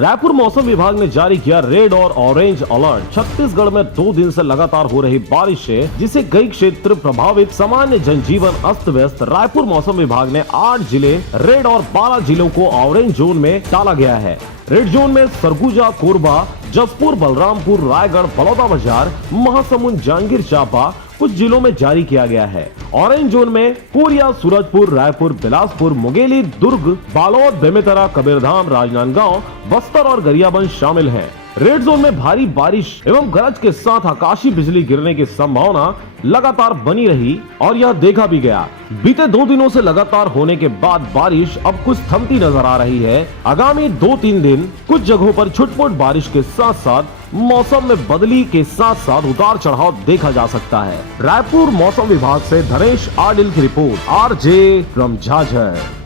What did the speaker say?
रायपुर मौसम विभाग ने जारी किया रेड और ऑरेंज अलर्ट। छत्तीसगढ़ में 2 दिन से लगातार हो रही बारिश से जिसे कई क्षेत्र प्रभावित, सामान्य जनजीवन अस्त व्यस्त। रायपुर मौसम विभाग ने 8 जिले रेड और 12 जिलों को ऑरेंज जोन में डाला गया है। रेड जोन में सरगुजा, कोरबा, जसपुर, बलरामपुर, रायगढ़, बलौदा बाजार, महासमुंद, जांजगीर चांपा कुछ जिलों में जारी किया गया है। ऑरेंज जोन में कोरिया, सूरजपुर, रायपुर, बिलासपुर, मुंगेली, दुर्ग, बालोद, बेमेतरा, कबीरधाम, राजनांदगांव, बस्तर और गरियाबंद शामिल हैं। रेड जोन में भारी बारिश एवं गरज के साथ आकाशीय बिजली गिरने की संभावना लगातार बनी रही और यह देखा भी गया। बीते 2 दिनों से लगातार होने के बाद बारिश अब कुछ थमती नजर आ रही है। आगामी 2-3 दिन कुछ जगहों पर छुटपुट बारिश के साथ साथ मौसम में बदली के साथ साथ उतार चढ़ाव देखा जा सकता है। रायपुर मौसम विभाग से धनेश आडिल की रिपोर्ट, RJ from झाझर।